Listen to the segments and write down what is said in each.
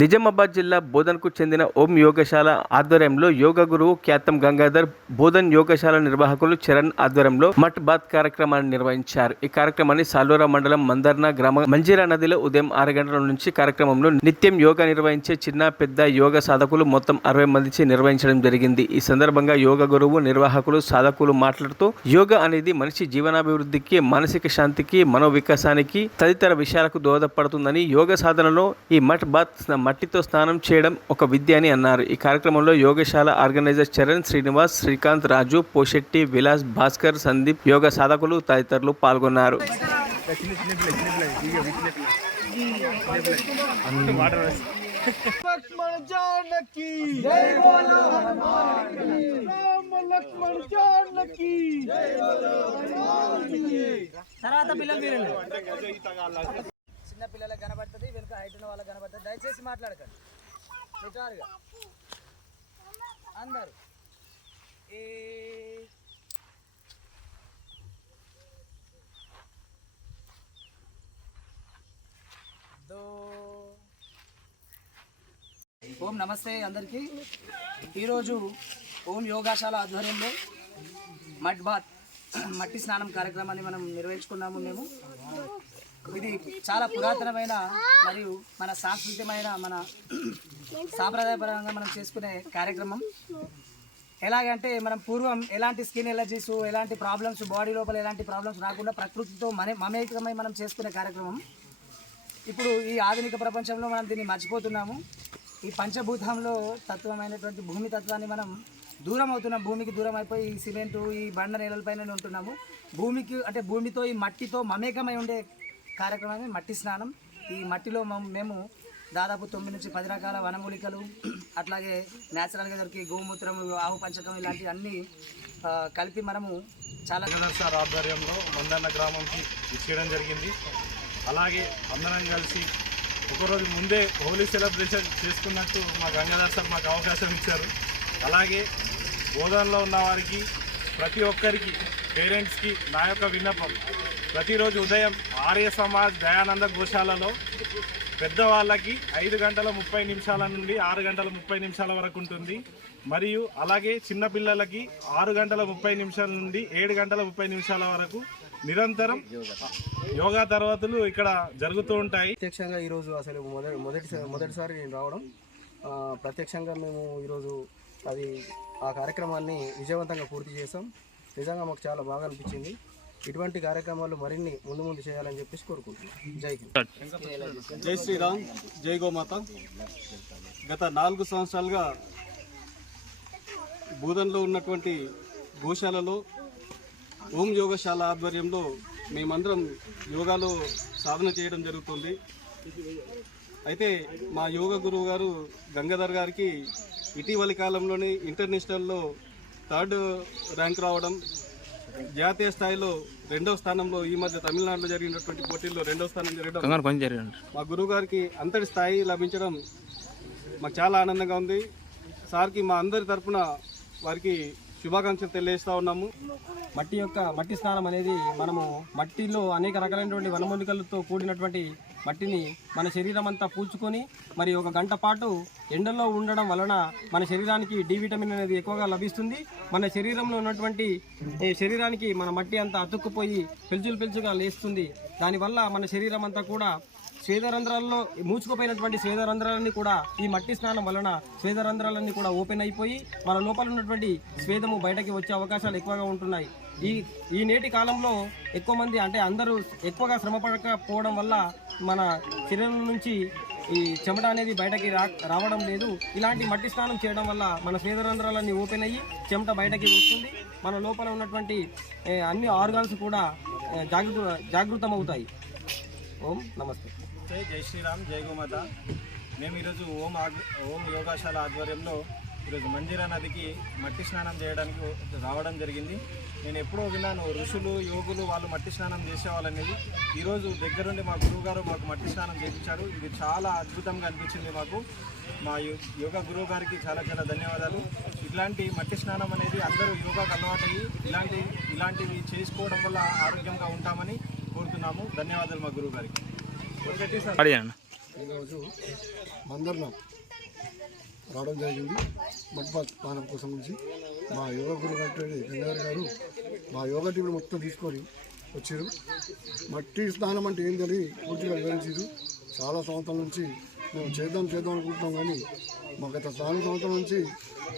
నిజామాబాద్ జిల్లా బోధన్కు చెందిన ఓం యోగశాల ఆధ్వర్యంలో యోగ గురువు ఖ్యాతం గంగాధర్, బోధన్ యోగశాల నిర్వాహకులు చరణ్ ఆధ్వర్యంలో మట్ బాత్ కార్యక్రమాన్ని నిర్వహించారు. ఈ కార్యక్రమాన్ని సాలూరా మండలం మందర్న గ్రామ మంజీరా నదిలో ఉదయం 6 గంటల నుంచి కార్యక్రమంలో నిత్యం యోగా నిర్వహించే చిన్న పెద్ద యోగ సాధకులు మొత్తం 60 మందిచి నిర్వహించడం జరిగింది. ఈ సందర్భంగా యోగ గురువు, నిర్వాహకులు, సాధకులు మాట్లాడుతూ యోగా అనేది మనిషి జీవనాభివృద్ధికి, మానసిక శాంతికి, మనోవికాసానికి తదితర విషయాలకు దోహదపడుతుందని, యోగ సాధనలో ఈ మట్ బాత్ మట్టితో స్నానం చేయడం ఒక విద్య అని అన్నారు. ఈ కార్యక్రమంలో యోగశాల ఆర్గనైజర్ చరణ్, శ్రీనివాస్, శ్రీకాంత్, రాజు, పోషెట్టి, విలాస్, భాస్కర్, సందీప్, యోగ సాధకులు తదితరులు పాల్గొన్నారు. చిన్న పిల్లలకు కనబడుతుంది, వెనుక హైట్ ఉన్న వాళ్ళకి కనబడుతుంది. దయచేసి మాట్లాడకండి, నిటారుగా అందరు. ఓం నమస్తే అందరికీ. ఈరోజు ఓం యోగాశాల ఆధ్వర్యంలో మట్ బాత్ మట్టి స్నానం కార్యక్రమాన్ని మనం నిర్వహించుకున్నాము. మేము ఇది చాలా పురాతనమైన మరియు మన సాంస్కృతికమైన, మన సాంప్రదాయపరంగా మనం చేసుకునే కార్యక్రమం. ఎలాగంటే మనం పూర్వం ఎలాంటి స్కిన్ ఎలర్జీస్, ఎలాంటి ప్రాబ్లమ్స్, బాడీ లోపల ఎలాంటి ప్రాబ్లమ్స్ రాకుండా ప్రకృతితో మమేకమై మనం చేసుకునే కార్యక్రమం. ఇప్పుడు ఈ ఆధునిక ప్రపంచంలో మనం దీన్ని మర్చిపోతున్నాము. ఈ పంచభూతంలో తత్వమైనటువంటి భూమి తత్వాన్ని మనం దూరం అవుతున్నాం. భూమికి దూరం అయిపోయి ఈ సిమెంటు, ఈ బండ నేలలపైన ఉంటున్నాము. భూమికి అంటే భూమితో, ఈ మట్టితో మమేకమై ఉండే కార్యక్రమమే మట్టి స్నానం. ఈ మట్టిలో మేము దాదాపు 9 నుంచి 10 రకాల వనమూలికలు, అట్లాగే న్యాచురల్గా దొరికి గోమూత్రం, ఆవు పంచకం ఇలాంటివి అన్నీ కలిపి మనము చాలా సార్ ఆధ్వర్యంలో మందన్న గ్రామంకి ఇచ్చేయడం జరిగింది. అలాగే అందరం కలిసి ఒకరోజు ముందే హోలీ సెలబ్రేషన్ చేసుకున్నట్టు మా గంగాధర్ సార్ మాకు అవకాశం ఇచ్చారు. అలాగే బోధనలో ఉన్న వారికి, ప్రతి ఒక్కరికి, పేరెంట్స్కి నా యొక్క విన్నపం, ప్రతిరోజు ఉదయం ఆర్య సమాజ్ దయానంద గోశాలలో పెద్దవాళ్ళకి 5 గంటల 30 నిమిషాల నుండి 6 గంటల 30 నిమిషాల వరకు ఉంటుంది. మరియు అలాగే చిన్నపిల్లలకి 6 గంటల 30 నిమిషాల నుండి 7 గంటల 30 నిమిషాల వరకు నిరంతరం యోగా తరగతులు ఇక్కడ జరుగుతూ ఉంటాయి. ప్రత్యక్షంగా ఈరోజు అసలు మొదటిసారి నేను రావడం, ప్రత్యక్షంగా మేము ఈరోజు ఆ కార్యక్రమాన్ని విజయవంతంగా పూర్తి చేసాం. నిజంగా మాకు చాలా బాగా అనిపించింది. ఇటువంటి కార్యక్రమాలు మరిన్ని ముందు చేయాలని చెప్పేసి కోరుకుంటున్నాం. జై హింద్. జై శ్రీరామ్, జై గోమాత. గత 4 సంవత్సరాలుగా బోధన్లో ఉన్నటువంటి గోశాలలో ఓం యోగశాల ఆధ్వర్యంలో మేమందరం యోగాలో సాధన చేయడం జరుగుతుంది. అయితే మా యోగ గురువు గారు గంగాధర్ గారికి ఇటీవలి కాలంలోనే ఇంటర్నేషనల్లో 3rd ర్యాంక్ రావడం, జాతీయ స్థాయిలో 2వ స్థానంలో, ఈ మధ్య తమిళనాడులో జరిగినటువంటి పోటీల్లో 2వ స్థానం జరగడం, మా గురువు గారికి అంతటి స్థాయి లభించడం మాకు చాలా ఆనందంగా ఉంది. సార్కి మా అందరి తరఫున వారికి శుభాకాంక్షలు తెలియజేస్తూ ఉన్నాము. మట్టి స్నానం అనేది మనము మట్టిలో అనేక రకాలైనటువంటి వనమూలికలతో కూడినటువంటి మట్టిని మన శరీరం అంతా పూడ్చుకొని మరి 1 గంట పాటు ఎండలో ఉండడం వలన మన శరీరానికి డి విటమిన్ అనేది ఎక్కువగా లభిస్తుంది. మన శరీరంలో ఉన్నటువంటి శరీరానికి మన మట్టి అంతా అతుక్కుపోయి పెలుచుగా లేస్తుంది. దానివల్ల మన శరీరం అంతా కూడా స్వేదరంధ్రాల్లో మూసుకుపోయినటువంటి స్వేదరంధ్రాలన్నీ కూడా ఈ మట్టి స్నానం వలన స్వేదరంధ్రాలన్నీ కూడా ఓపెన్ అయిపోయి మన లోపల ఉన్నటువంటి స్వేదము బయటకి వచ్చే అవకాశాలు ఎక్కువగా ఉంటున్నాయి. ఈ నేటి కాలంలో ఎక్కువ మంది, అంటే అందరూ ఎక్కువగా శ్రమ పడకపోవడం వల్ల మన శరీరం నుంచి ఈ చెమట అనేది బయటకి రావడం లేదు. ఇలాంటి మట్టి స్నానం చేయడం వల్ల మన స్వేదరంధ్రాలన్నీ ఓపెన్ అయ్యి చెమట బయటకి వస్తుంది. మన లోపల ఉన్నటువంటి అన్ని ఆర్గాన్స్ కూడా జాగృతమవుతాయి. ఓం నమస్తే. జై శ్రీరామ్, జై గోమాత. మేము ఈరోజు ఓం యోగాశాల ఆధ్వర్యంలో ఈరోజు మంజీరా నదికి మట్టి స్నానం చేయడానికి రావడం జరిగింది. నేను ఎప్పుడో విన్నాను, ఋషులు, యోగులు వాళ్ళు మట్టి స్నానం చేసేవాళ్ళనేది. ఈరోజు దగ్గరుండి మా గురువుగారు మాకు మట్టి స్నానం చేయించాడు. ఇది చాలా అద్భుతంగా అనిపించింది మాకు. మా యోగా గురువు గారికి చాలా ధన్యవాదాలు. ఇట్లాంటి మట్టి స్నానం అనేది అందరూ యోగాకు అలవాటయ్యి ఇలాంటివి చేసుకోవడం వల్ల ఆరోగ్యంగా ఉంటామని కోరుతున్నాము. ధన్యవాదాలు మా గురువు గారికి. ఈరోజు మందర్న రావడం జరిగింది. మట్బాత్ స్నానం కోసం నుంచి మా యోగా గురువు గంగాధర్ గారు మా యోగా టీంని మొత్తం తీసుకొని వచ్చారు. మట్టి స్నానం అంటే ఏంటని పూర్తిగా వివరించారు. చాలా సంవత్సరాల నుంచి మేము చేద్దాం అనుకుంటున్నాం, కానీ మా గత 4 సంవత్సరాల నుంచి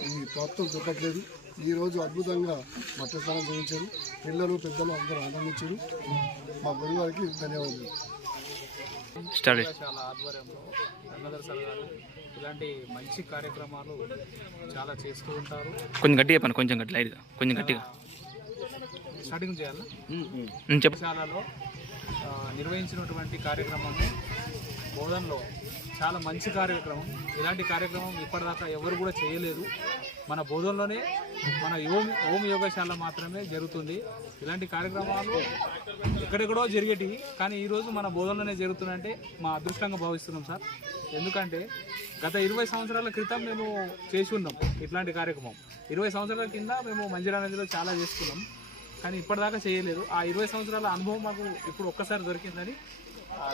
ఈ ప్రాప్తం దొరకట్లేదు. ఈరోజు అద్భుతంగా మట్టి స్నానం చేయించారు. పిల్లలు పెద్దలు అందరూ ఆనందించారు. మా గురువు గారికి ధన్యవాదాలు. చాలా ఆధ్వర్యంలో గంగాధర్ సార్ గారు ఇలాంటి మంచి కార్యక్రమాలు చాలా చేస్తూ ఉంటారు. కొంచెం గట్టిగా చెప్పండి, కొంచెం గట్టిగా స్టార్టింగ్ చేయాలా? చెప్పు. శాలలో నిర్వహించినటువంటి కార్యక్రమము బోధనలో చాలా మంచి కార్యక్రమం. ఇలాంటి కార్యక్రమం ఇప్పటిదాకా ఎవరు కూడా చేయలేదు. మన బోధనలోనే మన ఓం యోగశాల మాత్రమే జరుగుతుంది. ఇలాంటి కార్యక్రమాలు ఎక్కడెక్కడో జరిగేటివి, కానీ ఈరోజు మన బోధనలోనే జరుగుతుందంటే మా అదృష్టంగా భావిస్తున్నాం సార్. ఎందుకంటే గత 20 సంవత్సరాల క్రితం మేము చేసి ఉన్నాం ఇట్లాంటి కార్యక్రమం. 20 సంవత్సరాల కింద మేము మంజిరా నదిలో చాలా చేసుకున్నాం, కానీ ఇప్పటిదాకా చేయలేదు. ఆ 20 సంవత్సరాల అనుభవం మాకు ఇప్పుడు ఒక్కసారి దొరికిందని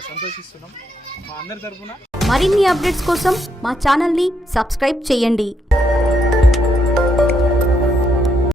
సంతోషిస్తున్నాం. మా అందరి తరఫున మరిన్ని అప్డేట్స్ కోసం మా ఛానల్ని సబ్స్క్రైబ్ చేయండి.